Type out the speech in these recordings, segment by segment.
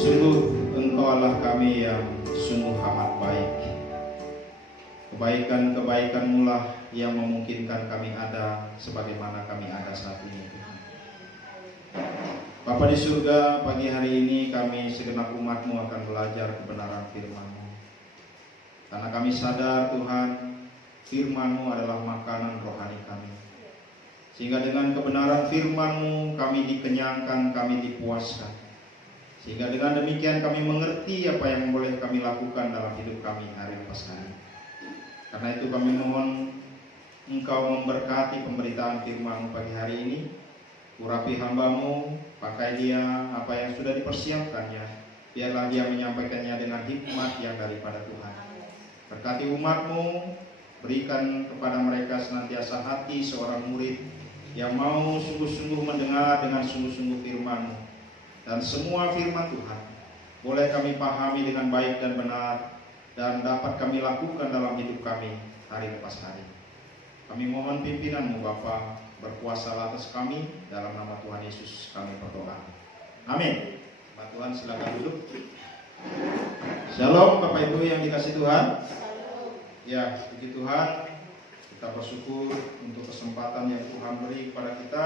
Sungguh Engkau Allah kami yang sungguh amat baik. Kebaikan-kebaikan-Mu lah yang memungkinkan kami ada sebagaimana kami ada saat ini, Tuhan. Bapa di surga, pagi hari ini kami segenap umat-Mu akan belajar kebenaran firman-Mu. Karena kami sadar Tuhan, firman-Mu adalah makanan rohani kami. Sehingga dengan kebenaran firman-Mu kami dikenyangkan, kami dipuaskan. Sehingga dengan demikian kami mengerti apa yang boleh kami lakukan dalam hidup kami hari lepas hari. Karena itu kami mohon Engkau memberkati pemberitaan firman-Mu pagi hari ini. Urapi hamba-Mu, pakai dia apa yang sudah dipersiapkannya. Biarlah dia menyampaikannya dengan hikmat yang daripada Tuhan. Berkati umat-Mu, berikan kepada mereka senantiasa hati seorang murid yang mau sungguh-sungguh mendengar dengan sungguh-sungguh firman-Mu. Dan semua firman Tuhan boleh kami pahami dengan baik dan benar, dan dapat kami lakukan dalam hidup kami hari lepas hari. Kami mohon pimpinan-Mu Bapa, berkuasalah atas kami, dalam nama Tuhan Yesus kami berdoa. Amin. Bapak Tuhan silakan duduk. Shalom Bapak Ibu yang dikasihi Tuhan. Ya, puji Tuhan, kita bersyukur untuk kesempatan yang Tuhan beri kepada kita,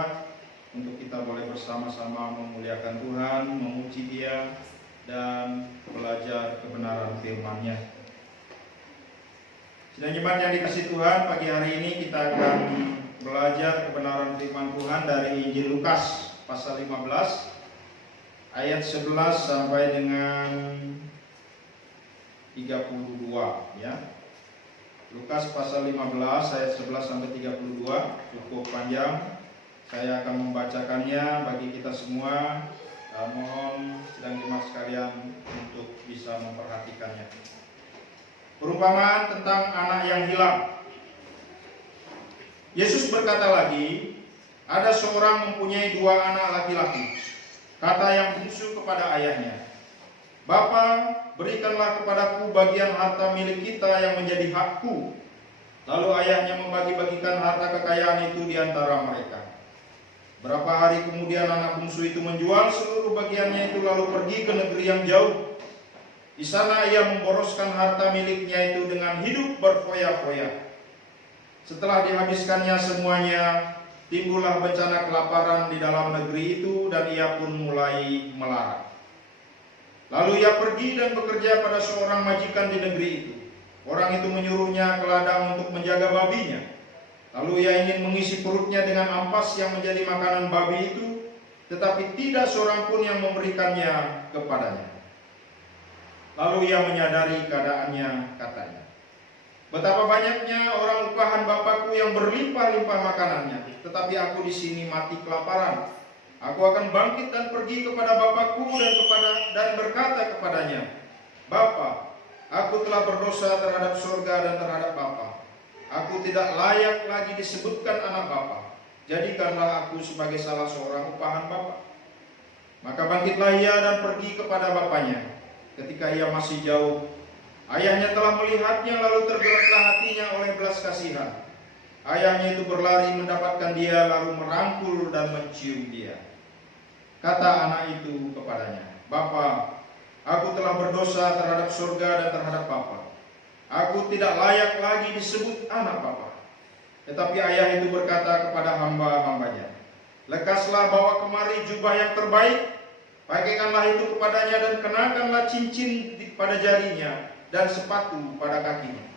untuk kita boleh bersama-sama memuliakan Tuhan, memuji Dia, dan belajar kebenaran firman-Nya. Sidang jemaat yang dikasihi Tuhan, pagi hari ini kita akan belajar kebenaran firman Tuhan dari Injil Lukas pasal 15 ayat 11 sampai dengan 32 ya. Lukas pasal 15 ayat 11 sampai 32, cukup panjang. Saya akan membacakannya bagi kita semua. Mohon sidang jemaat sekalian untuk bisa memperhatikannya. Perumpamaan tentang anak yang hilang. Yesus berkata lagi, ada seorang mempunyai 2 anak laki-laki. Kata yang bungsu kepada ayahnya, Bapa, berikanlah kepadaku bagian harta milik kita yang menjadi hakku. Lalu ayahnya membagi-bagikan harta kekayaan itu di antara mereka. Berapa hari kemudian anak bungsu itu menjual seluruh bagiannya itu lalu pergi ke negeri yang jauh. Di sana ia memboroskan harta miliknya itu dengan hidup berfoya-foya. Setelah dihabiskannya semuanya, timbullah bencana kelaparan di dalam negeri itu dan ia pun mulai melarat. Lalu ia pergi dan bekerja pada seorang majikan di negeri itu. Orang itu menyuruhnya ke ladang untuk menjaga babinya. Lalu ia ingin mengisi perutnya dengan ampas yang menjadi makanan babi itu, tetapi tidak seorang pun yang memberikannya kepadanya. Lalu ia menyadari keadaannya, katanya, betapa banyaknya orang upahan Bapakku yang berlimpah-limpah makanannya, tetapi aku di sini mati kelaparan. Aku akan bangkit dan pergi kepada Bapakku dan berkata kepadanya, Bapa, aku telah berdosa terhadap surga dan terhadap Bapa. Aku tidak layak lagi disebutkan anak Bapa. Jadikanlah aku sebagai salah seorang upahan Bapa. Maka bangkitlah ia dan pergi kepada bapaknya. Ketika ia masih jauh, ayahnya telah melihatnya, lalu tergeraklah hatinya oleh belas kasihan. Ayahnya itu berlari mendapatkan dia, lalu merangkul dan mencium dia. Kata anak itu kepadanya, Bapa, aku telah berdosa terhadap surga dan terhadap Bapa. Aku tidak layak lagi disebut anak Bapa. Tetapi ayah itu berkata kepada hamba-hambanya, lekaslah bawa kemari jubah yang terbaik, pakaikanlah itu kepadanya dan kenakanlah cincin pada jarinya dan sepatu pada kakinya.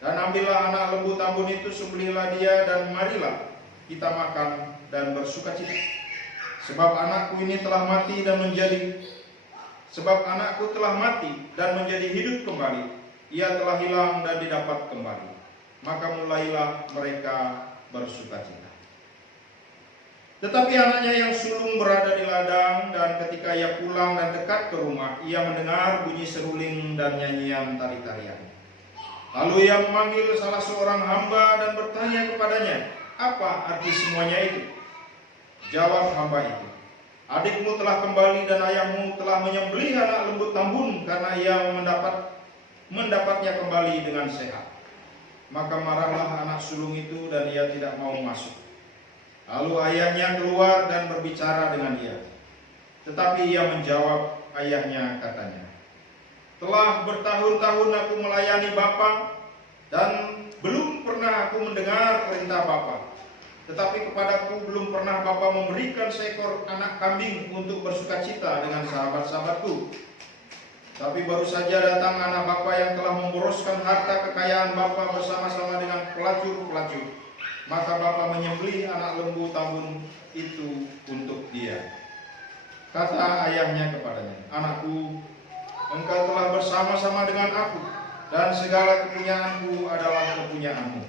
Dan ambillah anak lembu tambun itu, sembelihlah dia, dan marilah kita makan dan bersukacita. Sebab anakku telah mati dan menjadi hidup kembali. Ia telah hilang dan didapat kembali. Maka mulailah mereka bersukacita. Tetapi anaknya yang sulung berada di ladang, dan ketika ia pulang dan dekat ke rumah, ia mendengar bunyi seruling dan nyanyian tari-tarian. Lalu ia memanggil salah seorang hamba dan bertanya kepadanya, apa arti semuanya itu? Jawab hamba itu, adikmu telah kembali dan ayahmu telah menyembelih anak lembu tambun karena ia mendapatnya kembali dengan sehat. Maka marahlah anak sulung itu dan ia tidak mau masuk. Lalu ayahnya keluar dan berbicara dengan dia. Tetapi ia menjawab ayahnya, katanya, telah bertahun-tahun aku melayani Bapa, dan belum pernah aku mendengar perintah Bapa. Tetapi kepadaku belum pernah Bapa memberikan seekor anak kambing untuk bersukacita dengan sahabat-sahabatku. Tapi baru saja datang anak Bapa yang telah memboroskan harta kekayaan Bapa bersama-sama dengan pelacur-pelacur. Maka Bapa menyembelih anak lembu tambun itu untuk dia. Kata ayahnya kepadanya, anakku, engkau telah bersama-sama dengan aku, dan segala kepunyaanku adalah kepunyaanmu.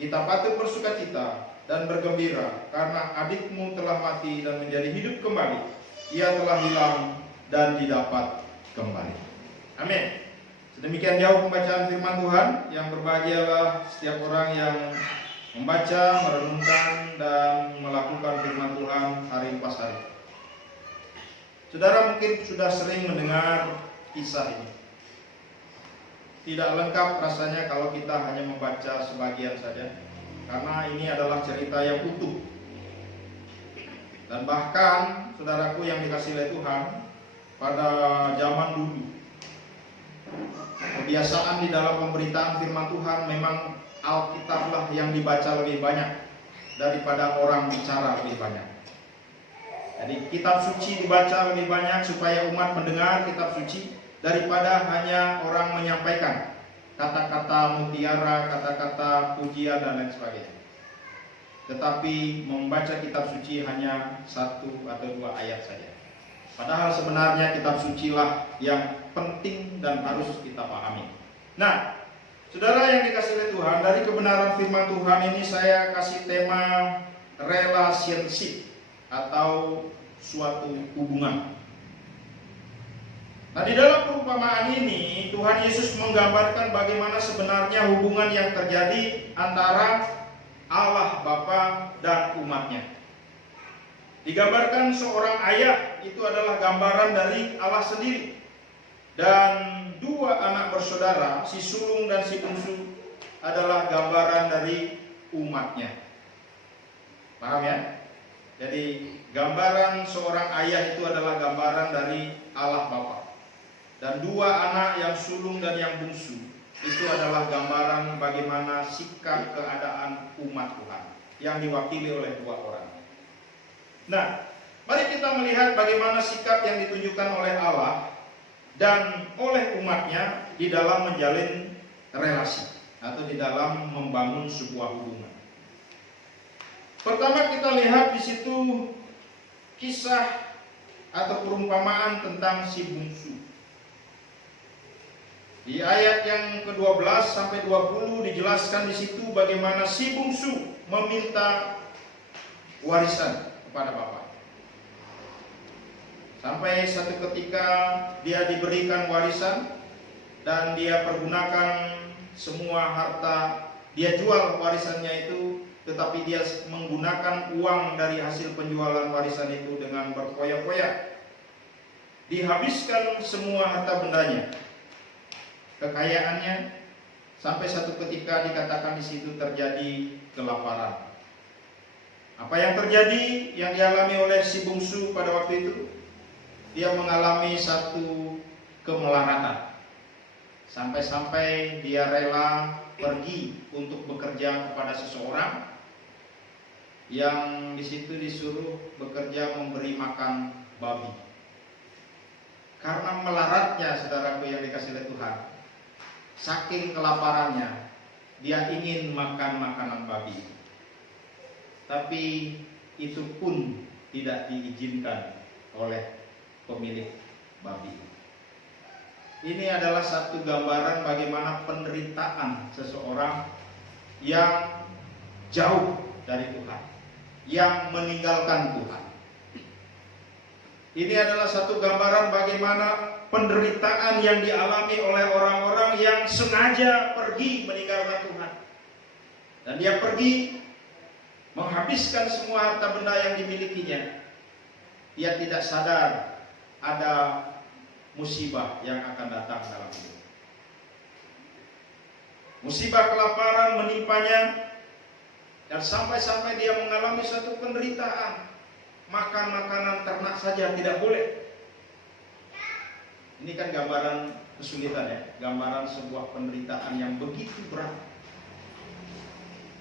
Kita patut bersukacita dan bergembira, karena adikmu telah mati dan menjadi hidup kembali. Ia telah hilang dan didapat kembali. Amin. Sedemikian jauh pembacaan firman Tuhan. Yang berbahagialah setiap orang yang membaca, merenungkan, dan melakukan firman Tuhan hari lepas hari. Saudara mungkin sudah sering mendengar kisah ini. Tidak lengkap rasanya kalau kita hanya membaca sebagian saja, karena ini adalah cerita yang utuh. Dan bahkan saudaraku yang dikasihi oleh Tuhan, pada zaman dulu kebiasaan di dalam pemberitaan firman Tuhan memang Alkitablah yang dibaca lebih banyak daripada orang bicara lebih banyak. Jadi kitab suci dibaca lebih banyak supaya umat mendengar kitab suci daripada hanya orang menyampaikan kata-kata mutiara, kata-kata pujian dan lain sebagainya. Tetapi membaca kitab suci hanya 1 atau 2 ayat saja. Padahal sebenarnya kitab suci lah yang penting dan harus kita pahami. Nah, saudara yang dikasihi oleh Tuhan, dari kebenaran firman Tuhan ini saya kasih tema relationship atau suatu hubungan. Nah, di dalam perumpamaan ini Tuhan Yesus menggambarkan bagaimana sebenarnya hubungan yang terjadi antara Allah Bapa dan umatnya. Digambarkan seorang ayah itu adalah gambaran dari Allah sendiri, dan 2 anak bersaudara, si sulung dan si bungsu, adalah gambaran dari umatnya. Paham ya? Jadi gambaran seorang ayah itu adalah gambaran dari Allah Bapa. Dan 2 anak yang sulung dan yang bungsu itu adalah gambaran bagaimana sikap keadaan umat Tuhan yang diwakili oleh 2 orang. Nah, mari kita melihat bagaimana sikap yang ditunjukkan oleh Allah dan oleh umatnya di dalam menjalin relasi atau di dalam membangun sebuah hubungan. Pertama kita lihat di situ kisah atau perumpamaan tentang si bungsu. Di ayat yang ke-12 sampai 20 dijelaskan di situ bagaimana si bungsu meminta warisan kepada bapaknya. Sampai satu ketika dia diberikan warisan dan dia pergunakan semua harta, dia jual warisannya itu, tetapi dia menggunakan uang dari hasil penjualan warisan itu dengan berfoya-foya. Dihabiskan semua harta bendanya, kekayaannya, sampai satu ketika dikatakan di situ terjadi kelaparan. Apa yang terjadi, yang dialami oleh si bungsu pada waktu itu? Dia mengalami satu kemelaratan. Sampai-sampai dia rela pergi untuk bekerja kepada seseorang yang di situ disuruh bekerja memberi makan babi. Karena melaratnya, saudaraku yang dikasihi oleh Tuhan, saking kelaparannya, dia ingin makan makanan babi. Tapi itu pun tidak diizinkan oleh pemilik babi. Ini adalah satu gambaran bagaimana penderitaan seseorang yang jauh dari Tuhan, yang meninggalkan Tuhan. Ini adalah satu gambaran bagaimana penderitaan yang dialami oleh orang-orang yang sengaja pergi meninggalkan Tuhan. Dan dia pergi menghabiskan semua harta benda yang dimilikinya. Dia tidak sadar ada musibah yang akan datang dalam hidup. Musibah kelaparan menimpanya, dan sampai-sampai dia mengalami suatu penderitaan. makan makanan ternak saja tidak boleh. Ini kan gambaran kesulitan ya, gambaran sebuah penderitaan yang begitu berat.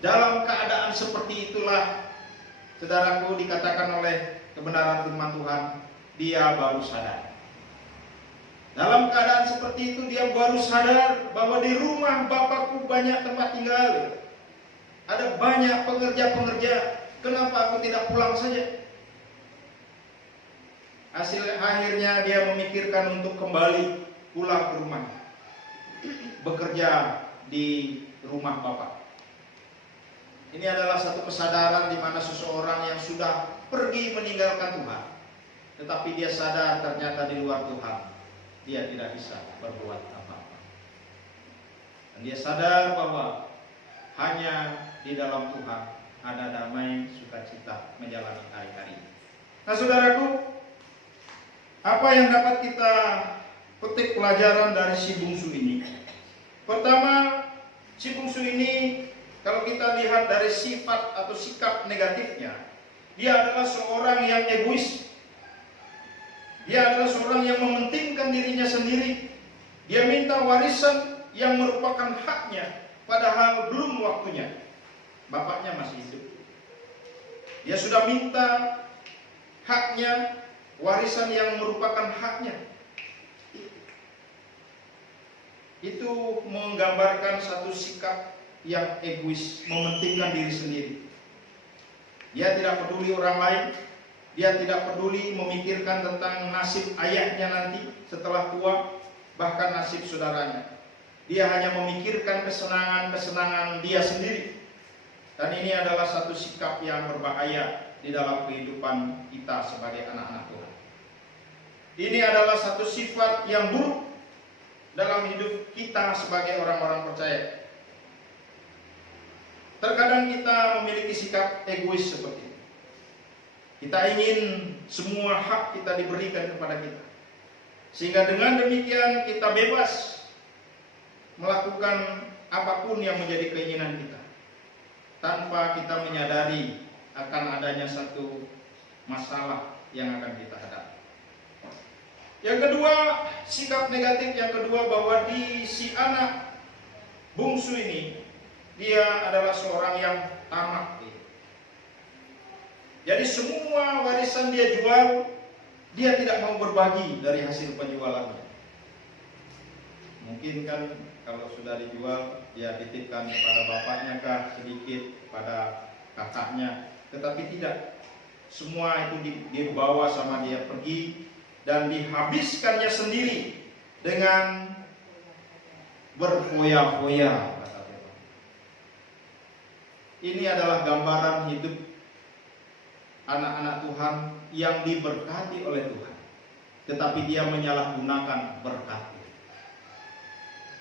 Dalam keadaan seperti itulah, saudaraku, dikatakan oleh kebenaran firman Tuhan, dia baru sadar. Dalam keadaan seperti itu dia baru sadar bahwa di rumah Bapakku banyak tempat tinggal. Ada banyak pekerja-pekerja, kenapa aku tidak pulang saja? Akhirnya dia memikirkan untuk kembali pulang ke rumah, bekerja di rumah Bapak. Ini adalah satu kesadaran di mana seseorang yang sudah pergi meninggalkan Tuhan, tetapi dia sadar ternyata di luar Tuhan dia tidak bisa berbuat apa-apa. Dan dia sadar bahwa hanya di dalam Tuhan ada damai sukacita menjalani hari-hari. Nah, saudaraku, apa yang dapat kita petik pelajaran dari si bungsu ini? Pertama, si bungsu ini kalau kita lihat dari sifat atau sikap negatifnya, dia adalah seorang yang egois. Dia adalah seorang yang mementingkan dirinya sendiri. Dia minta warisan yang merupakan haknya, padahal belum waktunya. Bapaknya masih hidup. Dia sudah minta haknya, warisan yang merupakan haknya. Itu menggambarkan satu sikap yang egois, mementingkan diri sendiri. Dia tidak peduli orang lain. Dia tidak peduli memikirkan tentang nasib ayahnya nanti setelah tua, bahkan nasib saudaranya. Dia hanya memikirkan kesenangan-kesenangan dia sendiri. Dan ini adalah satu sikap yang berbahaya di dalam kehidupan kita sebagai anak-anak Tuhan. Ini adalah satu sifat yang buruk dalam hidup kita sebagai orang-orang percaya. Terkadang kita memiliki sikap egois seperti ini. Kita ingin semua hak kita diberikan kepada kita, sehingga dengan demikian kita bebas melakukan apapun yang menjadi keinginan kita, tanpa kita menyadari akan adanya satu masalah yang akan kita hadapi. Yang kedua, sikap negatif yang kedua, bahwa di si anak bungsu ini, dia adalah seorang yang tamak. Jadi semua warisan dia jual, dia tidak mau berbagi dari hasil penjualannya. Mungkin kan kalau sudah dijual, dia titipkan kepada bapaknya kah, sedikit pada kakaknya. Tetapi tidak, semua itu dibawa sama dia pergi dan dihabiskannya sendiri dengan berfoya-foya. Ini adalah gambaran hidup anak-anak Tuhan yang diberkati oleh Tuhan, tetapi dia menyalahgunakan berkat.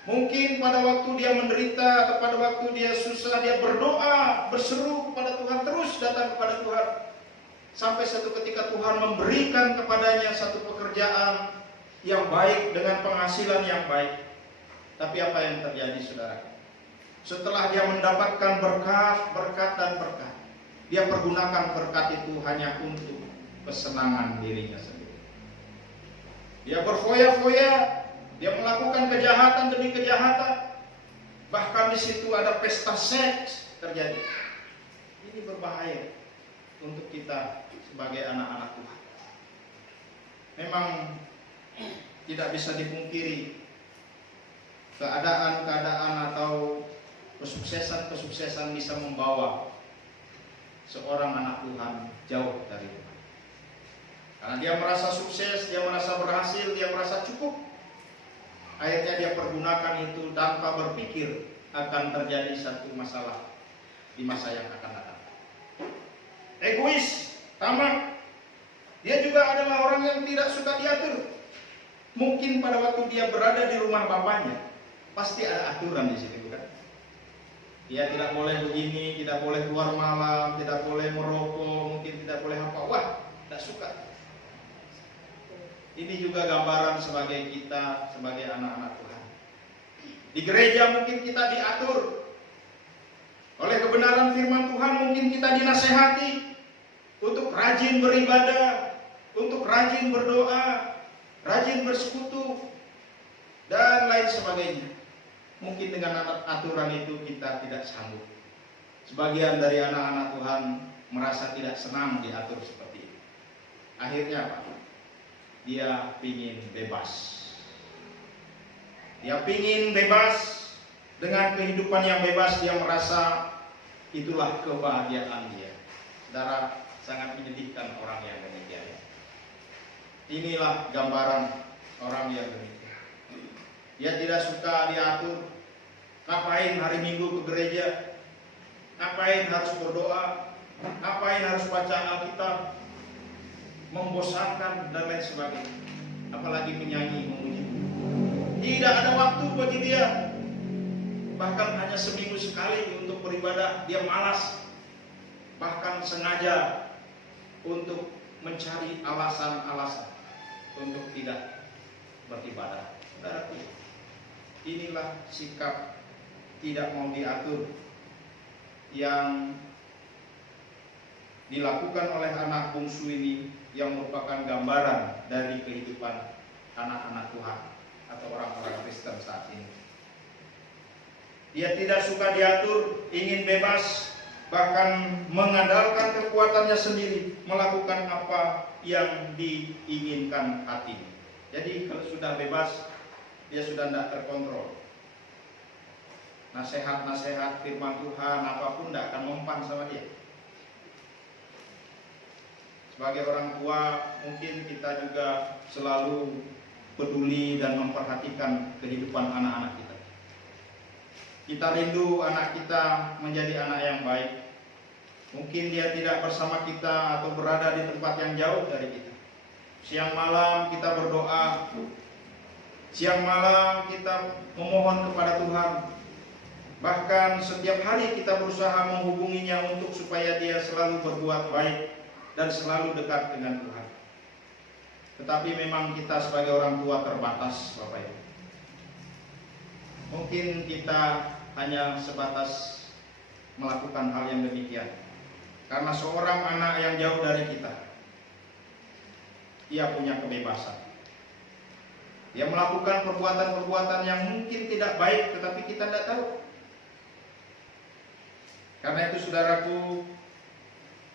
Mungkin pada waktu dia menderita atau pada waktu dia susah, dia berdoa, berseru kepada Tuhan, terus datang kepada Tuhan. Sampai satu ketika Tuhan memberikan kepadanya satu pekerjaan yang baik dengan penghasilan yang baik. Tapi apa yang terjadi, saudara? Setelah dia mendapatkan berkat dan berkat, dia pergunakan berkat itu hanya untuk kesenangan dirinya sendiri. Dia berfoya-foya, dia melakukan kejahatan demi kejahatan. Bahkan di situ ada pesta seks terjadi. Ini berbahaya untuk kita sebagai anak-anak Tuhan. Memang tidak bisa dipungkiri keadaan-keadaan atau kesuksesan-kesuksesan bisa membawa seorang anak Tuhan jauh dari Tuhan. Karena dia merasa sukses, dia merasa berhasil, dia merasa cukup. Akhirnya dia pergunakan itu tanpa berpikir akan terjadi satu masalah di masa yang akan datang. Egois, tamak. Dia juga adalah orang yang tidak suka diatur. Mungkin pada waktu dia berada di rumah bapaknya, pasti ada aturan di situ, kan? Dia tidak boleh begini, tidak boleh keluar malam, tidak boleh merokok, mungkin tidak boleh apa. Wah, tidak suka. Ini juga gambaran sebagai kita, sebagai anak-anak Tuhan. Di gereja mungkin kita diatur oleh kebenaran firman Tuhan, mungkin kita dinasehati untuk rajin beribadah, untuk rajin berdoa, rajin bersekutu, dan lain sebagainya. Mungkin dengan aturan itu kita tidak sanggup. Sebagian dari anak-anak Tuhan merasa tidak senang diatur seperti itu. Akhirnya apa? Dia ingin bebas. Dia ingin bebas. Dengan kehidupan yang bebas, dia merasa itulah kebahagiaan dia. Saudara, sangat menyedihkan orang yang demikian. Inilah gambaran orang yang demikian. Dia tidak suka diatur. Ngapain hari Minggu ke gereja? Ngapain harus berdoa? Ngapain harus baca Alkitab? Membosankan dan lain sebagainya. Apalagi menyanyi, memuji. Tidak ada waktu bagi dia. Bahkan hanya seminggu sekali untuk beribadah, dia malas. Bahkan sengaja untuk mencari alasan-alasan untuk tidak beribadah. Saudaraku, inilah sikap tidak mau diatur yang dilakukan oleh anak bungsu ini, yang merupakan gambaran dari kehidupan anak-anak Tuhan atau orang-orang Kristen saat ini. Dia tidak suka diatur, ingin bebas, bahkan mengandalkan kekuatannya sendiri, melakukan apa yang diinginkan hati. Jadi kalau sudah bebas, dia sudah tidak terkontrol. Nasihat-nasihat firman Tuhan apapun tidak akan mempan sama dia. Sebagai orang tua, mungkin kita juga selalu peduli dan memperhatikan kehidupan anak-anak kita. Kita rindu anak kita menjadi anak yang baik. Mungkin dia tidak bersama kita atau berada di tempat yang jauh dari kita. Siang malam kita berdoa, siang malam kita memohon kepada Tuhan. Bahkan setiap hari kita berusaha menghubunginya untuk supaya dia selalu berbuat baik dan selalu dekat dengan Tuhan. Tetapi memang kita sebagai orang tua terbatas, Bapak Ibu. Mungkin kita hanya sebatas melakukan hal yang demikian karena seorang anak yang jauh dari kita, ia punya kebebasan. Dia melakukan perbuatan-perbuatan yang mungkin tidak baik, tetapi kita tidak tahu. Karena itu saudaraku,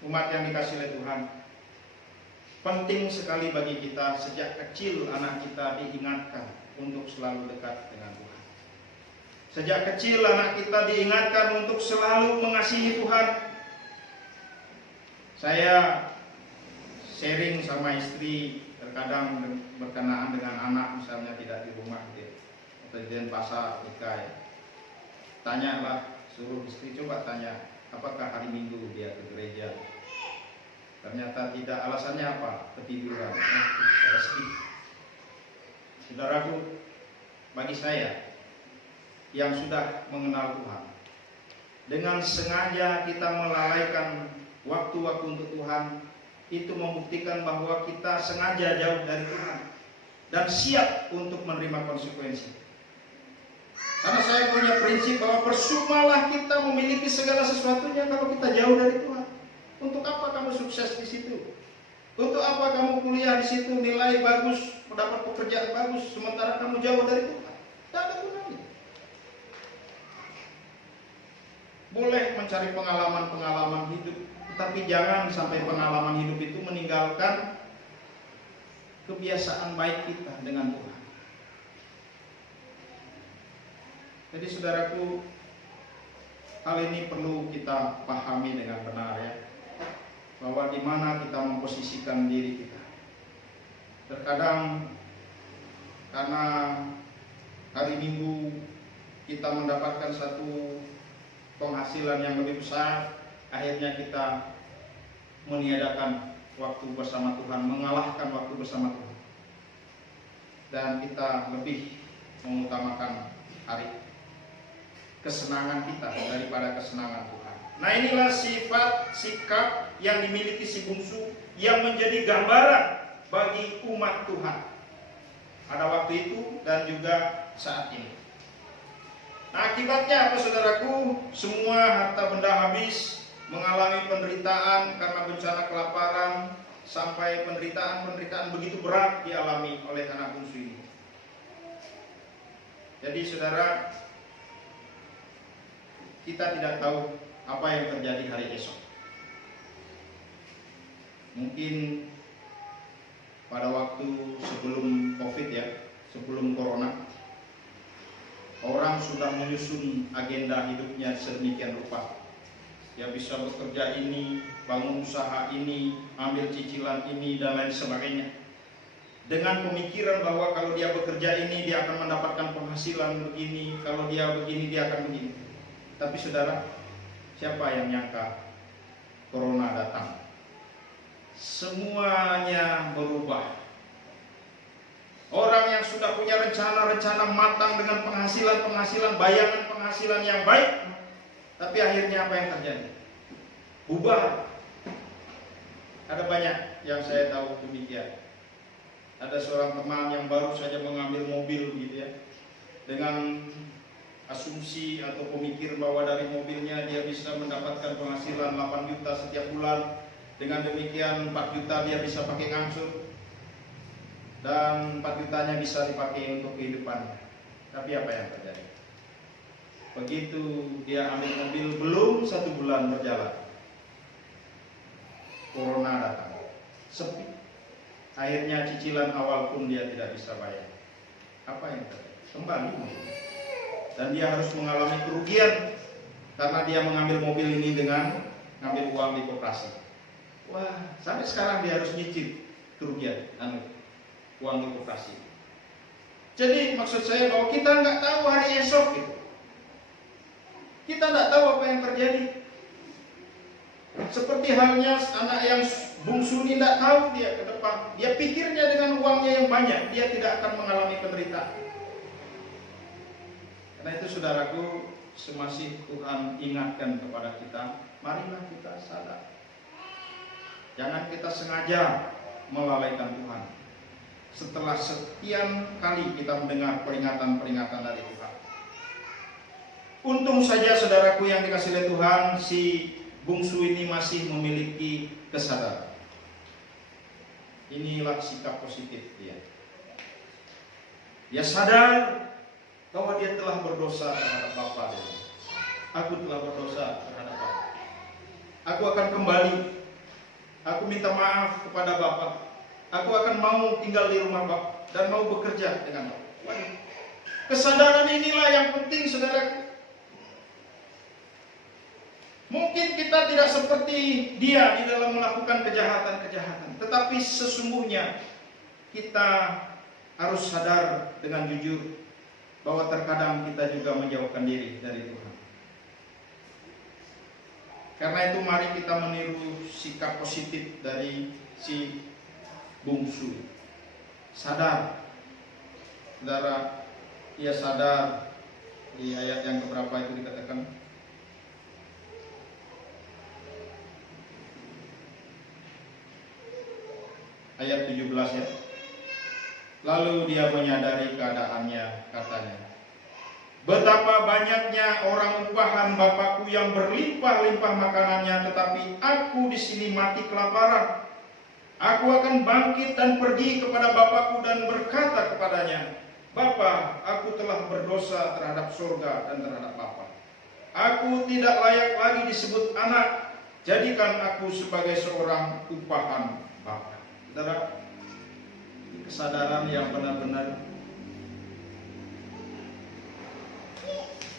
umat yang dikasihi oleh Tuhan, penting sekali bagi kita sejak kecil anak kita diingatkan untuk selalu dekat dengan Tuhan. Sejak kecil anak kita diingatkan untuk selalu mengasihi Tuhan. Saya sharing sama istri, terkadang berkenaan dengan anak, misalnya tidak di rumah gitu, atau di pasar nikah ya. Tanyalah, suruh istri coba tanya, apakah hari Minggu dia ke gereja? Ternyata tidak. Alasannya apa? Ketiduran. Saya sedih. Saudaraku, bagi saya yang sudah mengenal Tuhan, dengan sengaja kita melalaikan waktu-waktu untuk Tuhan, itu membuktikan bahwa kita sengaja jauh dari Tuhan dan siap untuk menerima konsekuensi. Karena saya punya prinsip bahwa percumalah kita memiliki segala sesuatunya kalau kita jauh dari Tuhan. Untuk apa kamu sukses di situ? Untuk apa kamu kuliah di situ, nilai bagus, mendapat pekerjaan bagus, sementara kamu jauh dari Tuhan? Tidak ada gunanya. Boleh mencari pengalaman-pengalaman hidup, tetapi jangan sampai pengalaman hidup itu meninggalkan kebiasaan baik kita dengan Tuhan. Jadi saudaraku, hal ini perlu kita pahami dengan benar ya, bahwa di mana kita memposisikan diri kita. Terkadang karena hari Minggu kita mendapatkan satu penghasilan yang lebih besar, akhirnya kita meniadakan waktu bersama Tuhan, mengalahkan waktu bersama Tuhan, dan kita lebih mengutamakan hari kesenangan kita daripada kesenangan Tuhan. Nah, inilah sifat sikap yang dimiliki si bungsu yang menjadi gambaran bagi umat Tuhan pada waktu itu dan juga saat ini. Nah, akibatnya apa saudaraku? Semua harta benda habis, mengalami penderitaan karena bencana kelaparan, sampai penderitaan begitu berat dialami oleh anak bungsu ini. Jadi saudara, kita tidak tahu apa yang terjadi hari esok. Mungkin pada waktu sebelum COVID ya, sebelum Corona, orang sudah menyusun agenda hidupnya sedemikian rupa. Dia bisa bekerja ini, bangun usaha ini, ambil cicilan ini, dan lain sebagainya. Dengan pemikiran bahwa kalau dia bekerja ini, dia akan mendapatkan penghasilan begini, kalau dia begini, dia akan begini. Tapi saudara, siapa yang nyangka Corona datang? Semuanya berubah. Orang yang sudah punya rencana-rencana matang dengan penghasilan, bayangan penghasilan yang baik, tapi akhirnya apa yang terjadi? Bubar. Ada banyak yang saya tahu demikian. Ada seorang teman yang baru saja mengambil mobil gitu ya, dengan asumsi atau pemikiran bahwa dari mobilnya dia bisa mendapatkan penghasilan 8 juta setiap bulan. Dengan demikian 4 juta dia bisa pakai ngangsur, dan 4 jutanya bisa dipakai untuk kehidupannya. Tapi apa yang terjadi? Begitu dia ambil mobil, belum 1 bulan berjalan, Corona datang, sepi. Akhirnya cicilan awal pun dia tidak bisa bayar. Apa yang terjadi? Kembali mobil. Dan dia harus mengalami kerugian karena dia mengambil mobil ini dengan ngambil uang di koperasi. Wah, sampai sekarang dia harus nyicil kerugian uang di koperasi. Jadi maksud saya bahwa kita nggak tahu hari esok gitu. Kita nggak tahu apa yang terjadi. Seperti halnya anak yang bungsu ini nggak tahu dia ke depan. Dia pikirnya dengan uangnya yang banyak, dia tidak akan mengalami penderitaan. Karena itu saudaraku, semasih Tuhan ingatkan kepada kita, marilah kita sadar. Jangan kita sengaja melalaikan Tuhan. Setelah sekian kali kita mendengar peringatan-peringatan dari Tuhan. Untung saja saudaraku yang dikasihi oleh Tuhan, si bungsu ini masih memiliki kesadaran. Inilah sikap positif dia. Dia sadar bahwa dia telah berdosa terhadap Bapa dia. Aku telah berdosa terhadap Bapa. Aku akan kembali. Aku minta maaf kepada Bapa. Aku akan mau tinggal di rumah Bapa dan mau bekerja dengan Bapa. Kesadaran inilah yang penting saudara. Mungkin kita tidak seperti dia di dalam melakukan kejahatan-kejahatan, tetapi sesungguhnya kita harus sadar dengan jujur bahwa terkadang kita juga menjauhkan diri dari Tuhan. Karena itu mari kita meniru sikap positif dari si bungsu. Sadar, saudara, ia sadar. Di ayat yang keberapa itu dikatakan, ayat 17 ya. Lalu dia menyadari keadaannya, katanya, betapa banyaknya orang upahan Bapakku yang berlimpah-limpah makanannya, tetapi aku di sini mati kelaparan. Aku akan bangkit dan pergi kepada Bapakku dan berkata kepadanya, Bapa, aku telah berdosa terhadap surga dan terhadap Bapa. Aku tidak layak lagi disebut anak. Jadikan aku sebagai seorang upahan Bapa. Saudara, kesadaran yang benar-benar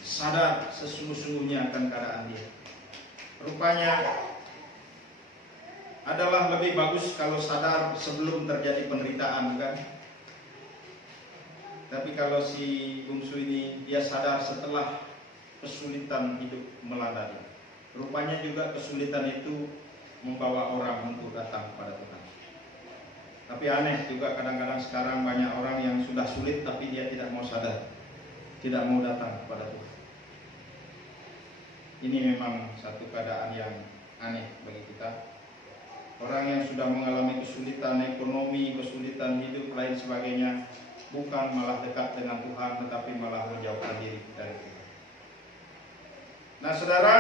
sadar sesungguh-sungguhnya akan keadaan dia. Rupanya adalah lebih bagus kalau sadar sebelum terjadi penderitaan, bukan? Tapi kalau si bungsu ini dia sadar setelah kesulitan hidup melanda dia. Rupanya juga kesulitan itu membawa orang untuk datang kepada Tuhan. Tapi aneh juga kadang-kadang sekarang banyak orang yang sudah sulit tapi dia tidak mau sadar, tidak mau datang kepada Tuhan. Ini memang satu keadaan yang aneh bagi kita. Orang yang sudah mengalami kesulitan ekonomi, kesulitan hidup, lain sebagainya, bukan malah dekat dengan Tuhan, tetapi malah menjauhkan diri dari Tuhan. Nah saudara,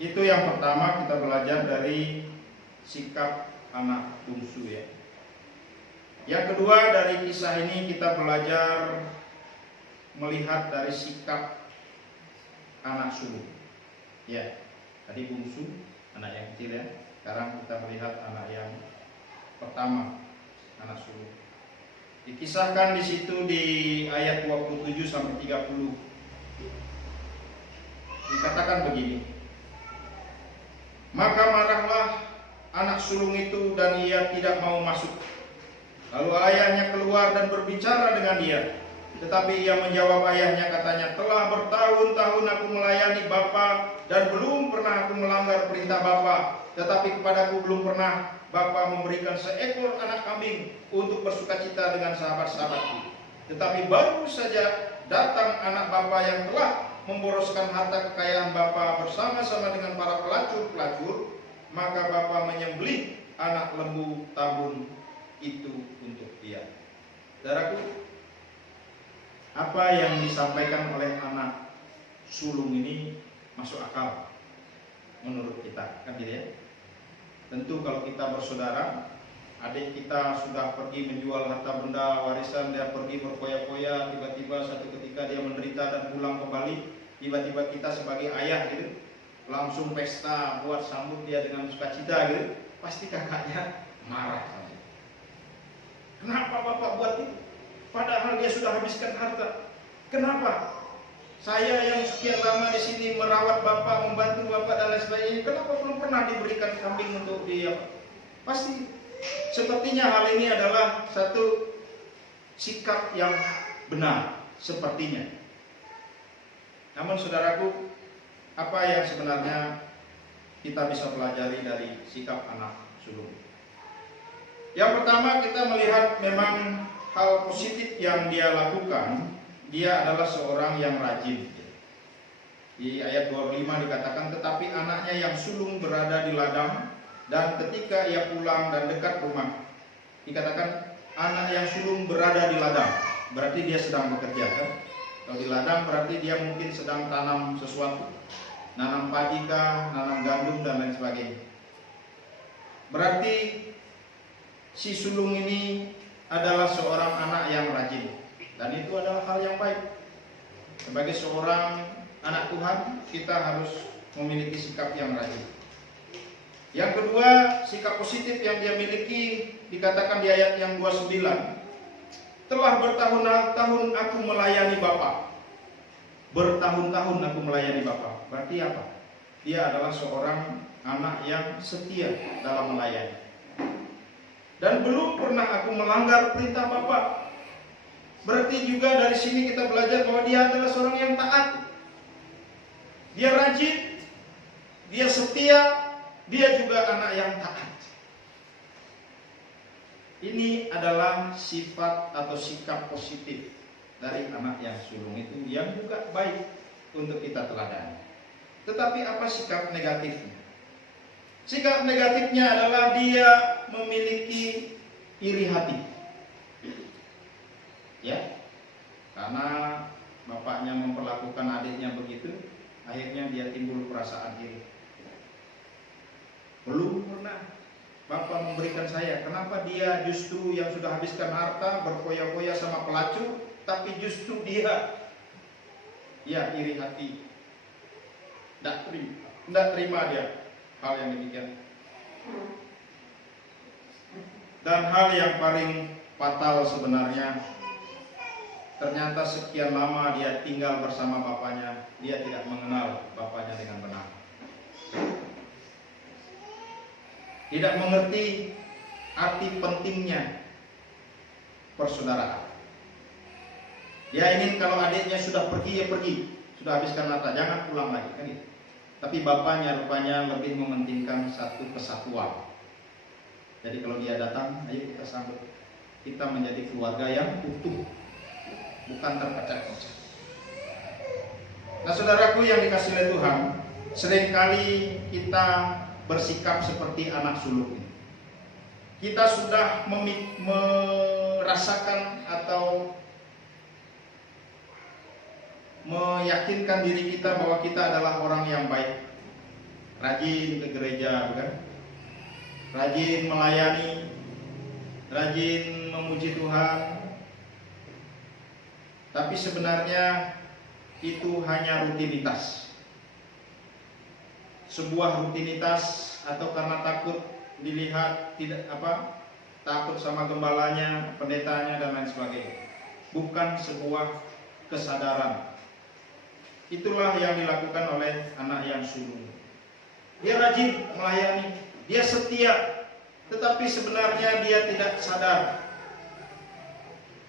Itu yang pertama, kita belajar dari sikap anak bungsu ya. Yang kedua, dari kisah ini kita belajar melihat dari sikap anak sulung. Ya, tadi bungsu, anak yang kecil ya. Sekarang kita melihat anak yang pertama, anak sulung. Dikisahkan di situ di ayat 27 sampai 30. Dikatakan begini. Maka marahlah anak sulung itu dan ia tidak mau masuk. Lalu ayahnya keluar dan berbicara dengan dia. Tetapi ia menjawab ayahnya, katanya, telah bertahun-tahun aku melayani Bapa dan belum pernah aku melanggar perintah Bapa. Tetapi kepadaku belum pernah Bapa memberikan seekor anak kambing untuk bersukacita dengan sahabat-sahabatku. Tetapi baru saja datang anak Bapa yang telah memboroskan harta kekayaan Bapa bersama-sama dengan para pelacur-pelacur, maka Bapa menyembelih anak lembu tabun itu untuk dia. Saudaraku, apa yang disampaikan oleh anak sulung ini masuk akal menurut kita, kan gitu ya? Tentu kalau kita bersaudara, adik kita sudah pergi menjual harta benda warisan, dia pergi berfoya-foya, tiba-tiba satu ketika dia menderita dan pulang kembali, tiba-tiba kita sebagai ayah gitu langsung pesta buat sambut dia dengan sukacita gitu, pasti kakaknya marah. Kenapa bapak buat itu? Padahal dia sudah habiskan harta. Kenapa? Saya yang sekian lama di sini merawat bapak, membantu bapak dan lain sebagainya, kenapa belum pernah diberikan kambing untuk dia? Pasti sepertinya hal ini adalah satu sikap yang benar, sepertinya. Namun saudaraku, apa yang sebenarnya kita bisa pelajari dari sikap anak sulung? Yang pertama, kita melihat memang hal positif yang dia lakukan. Dia adalah seorang yang rajin. Di ayat 25 dikatakan, tetapi anaknya yang sulung berada di ladang, dan ketika ia pulang dan dekat rumah, dikatakan anak yang sulung berada di ladang, berarti dia sedang bekerja kan? Kalau di ladang berarti dia mungkin sedang tanam sesuatu, nanam padi kah, nanam gandum dan lain sebagainya. Berarti si sulung ini adalah seorang anak yang rajin, dan itu adalah hal yang baik. Sebagai seorang anak Tuhan, kita harus memiliki sikap yang rajin. Yang kedua, sikap positif yang dia miliki dikatakan di ayat yang 29. Telah bertahun-tahun aku melayani Bapa. Bertahun-tahun aku melayani Bapa. Berarti apa? Dia adalah seorang anak yang setia dalam melayani. Dan belum pernah aku melanggar perintah Bapa. Berarti juga dari sini kita belajar bahwa dia adalah seorang yang taat. Dia rajin, dia setia, dia juga anak yang taat. Ini adalah sifat atau sikap positif dari anak yang sulung itu yang juga baik untuk kita teladani. Tetapi apa sikap negatifnya? Sikap negatifnya adalah dia memiliki iri hati. Ya, karena bapaknya memperlakukan adiknya begitu, akhirnya dia timbul perasaan iri. Belum pernah Bapak memberikan saya, kenapa dia justru yang sudah habiskan harta berfoya-foya sama pelacur, tapi justru dia iri hati, tidak terima dia hal yang demikian. Dan hal yang paling fatal sebenarnya, ternyata sekian lama dia tinggal bersama bapaknya, dia tidak mengenal bapaknya dengan benar. Tidak mengerti arti pentingnya persaudaraan. Dia ingin kalau adiknya sudah pergi, ya pergi, sudah habiskan harta, jangan pulang lagi, kan gitu. Tapi bapaknya rupanya lebih mementingkan satu kesatuan. Jadi kalau dia datang, ayo kita sambut. Kita menjadi keluarga yang utuh, bukan terpecah-pecah. Nah, saudaraku yang dikasihi oleh Tuhan, seringkali kita bersikap seperti anak sulung ini. Kita sudah merasakan atau meyakinkan diri kita bahwa kita adalah orang yang baik. rajin ke gereja, bukan? Rajin melayani, rajin memuji Tuhan. Tapi sebenarnya itu hanya rutinitas. Sebuah rutinitas, atau karena takut dilihat takut sama gembalanya, pendetanya dan lain sebagainya. Bukan sebuah kesadaran. Itulah yang dilakukan oleh anak yang sulung. Dia rajin melayani, dia setia, tetapi sebenarnya dia tidak sadar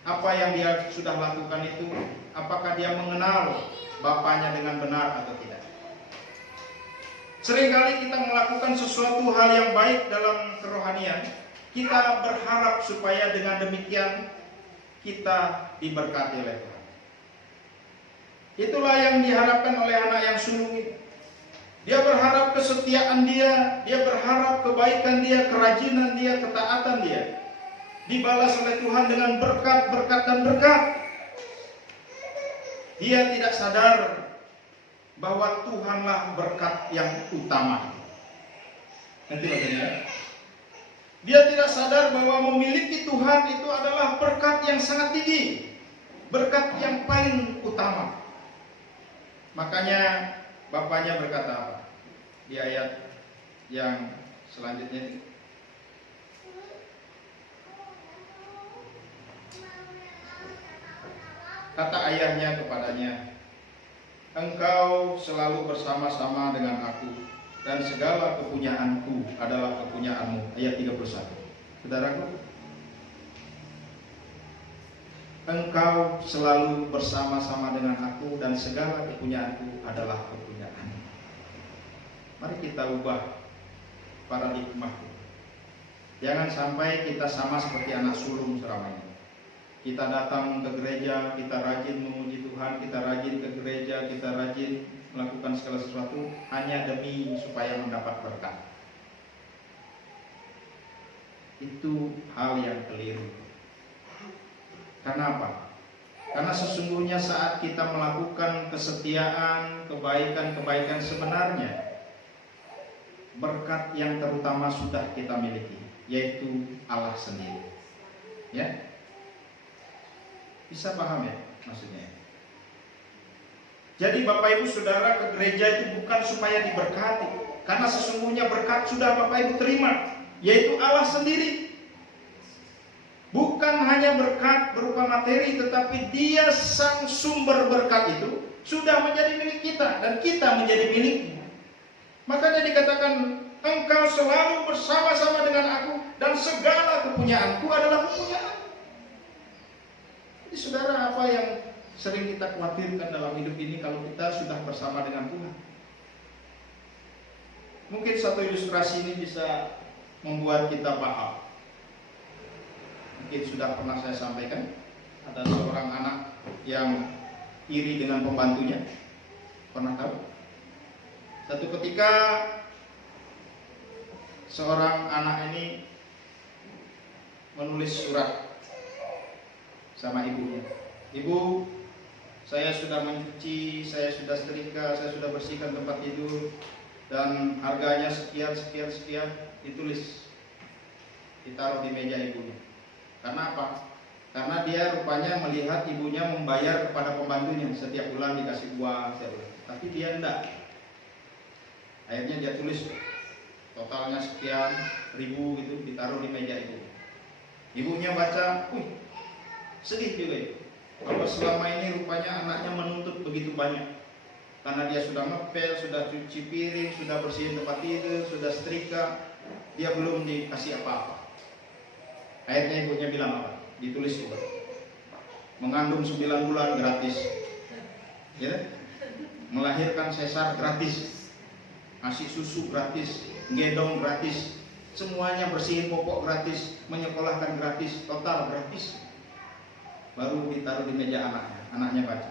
apa yang dia sudah lakukan itu, apakah dia mengenal Bapaknya dengan benar atau tidak. Seringkali kita melakukan sesuatu hal yang baik dalam kerohanian, kita berharap supaya dengan demikian kita diberkati oleh Tuhan. Itulah yang diharapkan oleh anak yang sulung itu. Dia berharap kesetiaan dia berharap kebaikan dia, kerajinan dia, ketaatan dia dibalas oleh Tuhan dengan berkat, berkat, dan berkat. Dia tidak sadar bahwa Tuhanlah berkat yang utama. Nanti bagiannya. Dia tidak sadar bahwa memiliki Tuhan itu adalah berkat yang sangat tinggi, berkat yang paling utama. Makanya Bapaknya berkata apa? Di ayat yang selanjutnya itu. Kata ayahnya kepadanya, "Engkau selalu bersama-sama dengan aku, dan segala kepunyaanku adalah kepunyaanmu." Ayat 31. Saudaraku, engkau selalu bersama-sama dengan aku, dan segala kepunyaanku adalah kepunyaanmu. Mari kita ubah paradigma. Jangan sampai kita sama seperti anak sulung selama ini. Kita datang ke gereja, kita rajin memuji Tuhan, kita rajin ke gereja, kita rajin melakukan segala sesuatu hanya demi supaya mendapat berkat. Itu hal yang keliru. Karena apa? Karena sesungguhnya saat kita melakukan kesetiaan, kebaikan-kebaikan sebenarnya, berkat yang terutama sudah kita miliki, yaitu Allah sendiri. Ya? Bisa paham ya maksudnya? Jadi Bapak Ibu Saudara, ke gereja itu bukan supaya diberkati, karena sesungguhnya berkat sudah Bapak Ibu terima, yaitu Allah sendiri. Bukan hanya berkat berupa materi, tetapi Dia sang sumber berkat itu sudah menjadi milik kita, dan kita menjadi miliknya. Makanya dikatakan, engkau selalu bersama-sama dengan aku, dan segala kepunyaanku adalah kepunyaan. Jadi saudara, apa yang sering kita khawatirkan dalam hidup ini kalau kita sudah bersama dengan Tuhan? Mungkin satu ilustrasi ini bisa membuat kita paham. Mungkin sudah pernah saya sampaikan, ada seorang anak yang iri dengan pembantunya. Pernah tahu? Satu ketika seorang anak ini menulis surat sama ibunya. "Ibu, saya sudah mencuci, saya sudah setrika, saya sudah bersihkan tempat tidur, dan harganya sekian, sekian, sekian." Ditulis, ditaruh di meja ibunya. Karena apa? Karena dia rupanya melihat ibunya membayar kepada pembantunya setiap bulan, dikasih uang setiap bulan. Tapi dia enggak. Akhirnya dia tulis totalnya sekian ribu gitu, ditaruh di meja ibu. Ibunya baca, sedih juga itu. Bahwa selama ini rupanya anaknya menuntut begitu banyak. Karena dia sudah ngepel, sudah cuci piring, sudah bersihin tempat tidur, sudah setrika, dia belum dikasih apa-apa. Akhirnya ibunya bilang apa? Ditulis juga, mengandung 9 bulan gratis, ya? Melahirkan sesar gratis, ngasih susu gratis, gendong gratis, semuanya bersihin popok gratis, menyekolahkan gratis, total gratis. Baru ditaruh di meja anaknya baca.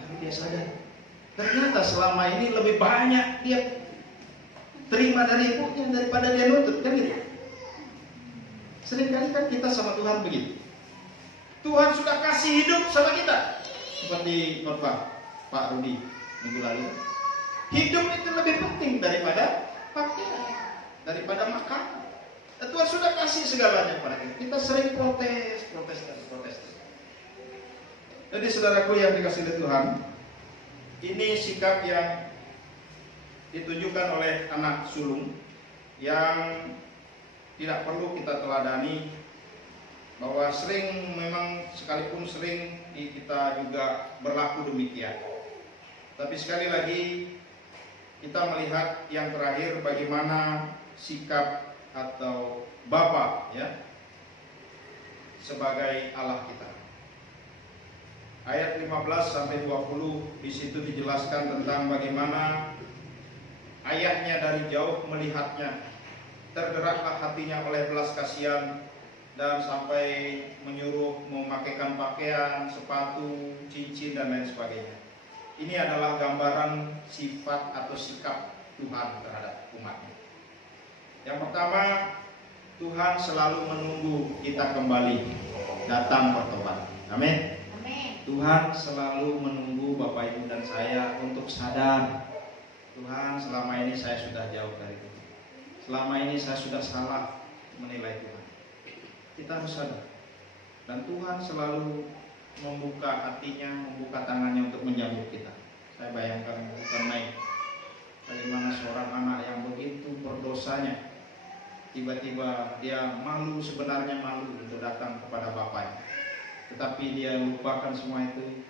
Lalu dia sadar, ternyata selama ini lebih banyak dia terima dari ibunya daripada dia nuntut, kan gitu. Seringkali kan kita sama Tuhan begitu. Tuhan sudah kasih hidup sama kita, seperti khotbah Pak Rudi minggu lalu. Hidup itu lebih penting daripada pakaian, daripada makan. Dan Tuhan sudah kasih segalanya pada kita. Kita sering protes. Jadi saudaraku yang dikasih oleh Tuhan, ini sikap yang ditunjukkan oleh anak sulung yang tidak perlu kita teladani, bahwa memang sekalipun sering kita juga berlaku demikian. Tapi sekali lagi kita melihat yang terakhir bagaimana sikap atau Bapa ya sebagai Allah kita. Ayat 15 sampai 20 di situ dijelaskan tentang bagaimana ayahnya dari jauh melihatnya, tergeraklah hatinya oleh belas kasihan dan sampai menyuruh memakaikan pakaian, sepatu, cincin dan lain sebagainya. Ini adalah gambaran sifat atau sikap Tuhan terhadap umatnya. Yang pertama, Tuhan selalu menunggu kita kembali datang bertobat. Amin. Tuhan selalu menunggu Bapak Ibu dan saya untuk sadar, Tuhan selama ini saya sudah jauh dari Tuhan. Selama ini saya sudah salah menilai Tuhan. Kita harus sadar. Dan Tuhan selalu membuka hatinya, membuka tangannya untuk menyambut kita. Saya bayangkan bukan main. Bagaimana seorang anak yang begitu berdosanya, tiba-tiba dia sebenarnya malu untuk datang kepada bapaknya. Tetapi dia lupakan semua itu.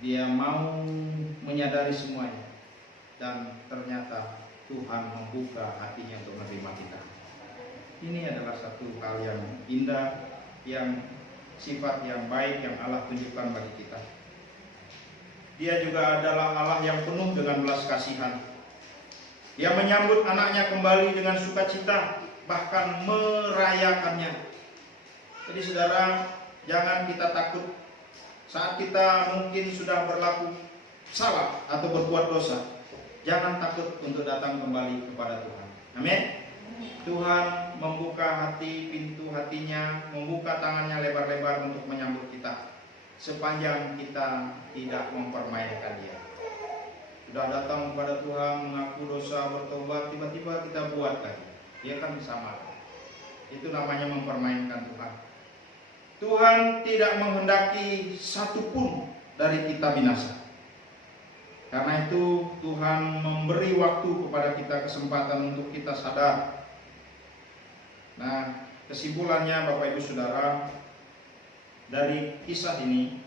Dia mau menyadari semuanya. Dan ternyata Tuhan membuka hatinya untuk menerima kita. Ini adalah satu hal yang indah, yang sifat yang baik yang Allah tunjukkan bagi kita. Dia juga adalah Allah yang penuh dengan belas kasihan. Dia menyambut anaknya kembali dengan sukacita, bahkan merayakannya. Jadi saudara, jangan kita takut saat kita mungkin sudah berlaku salah atau berbuat dosa. Jangan takut untuk datang kembali kepada Tuhan. Amin. Tuhan membuka pintu hatinya, membuka tangannya lebar-lebar untuk menyambut kita, sepanjang kita tidak mempermainkan Dia. Sudah datang kepada Tuhan, mengaku dosa, bertobat, tiba-tiba kita buat lagi. Dia kan sama. Itu namanya mempermainkan Tuhan. Tuhan tidak menghendaki satupun dari kita binasa. Karena itu Tuhan memberi waktu kepada kita, kesempatan untuk kita sadar. Nah, kesimpulannya Bapak Ibu Saudara, dari kisah ini,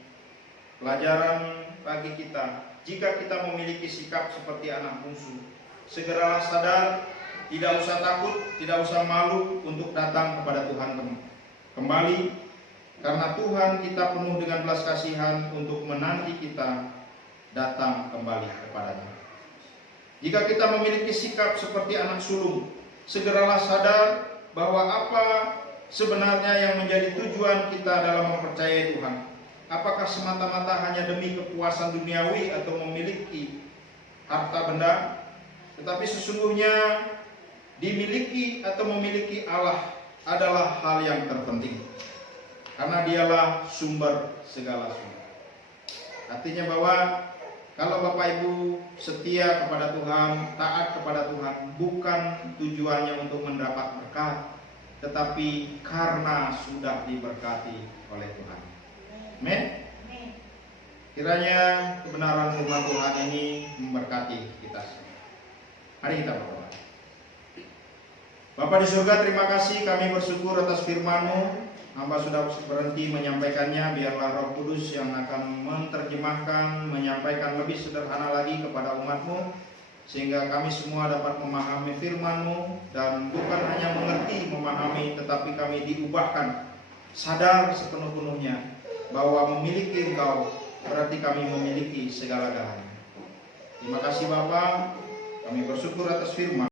pelajaran bagi kita, jika kita memiliki sikap seperti anak bungsu, segeralah sadar, tidak usah takut, tidak usah malu untuk datang kepada Tuhan kembali, karena Tuhan kita penuh dengan belas kasihan untuk menanti kita datang kembali kepadanya. Jika kita memiliki sikap seperti anak sulung, segeralah sadar bahwa apa sebenarnya yang menjadi tujuan kita dalam mempercayai Tuhan. Apakah semata-mata hanya demi kepuasan duniawi atau memiliki harta benda, tetapi sesungguhnya dimiliki atau memiliki Allah adalah hal yang terpenting, karena Dialah sumber segala sumber. Artinya bahwa kalau Bapak Ibu setia kepada Tuhan, taat kepada Tuhan, bukan tujuannya untuk mendapat berkat, tetapi karena sudah diberkati oleh Tuhan. Amin. Kiranya kebenaran firman Tuhan ini memberkati kita semua. Mari kita berdoa. Bapa di surga, terima kasih, kami bersyukur atas firman-Mu. Hamba sudah berhenti menyampaikannya, biarlah Roh Kudus yang akan menerjemahkan, menyampaikan lebih sederhana lagi kepada umat-Mu, sehingga kami semua dapat memahami firman-Mu, dan bukan hanya mengerti, memahami, tetapi kami diubahkan, sadar sepenuh-penuhnya bahwa memiliki Engkau berarti kami memiliki segala-galanya. Terima kasih Bapa, kami bersyukur atas firman.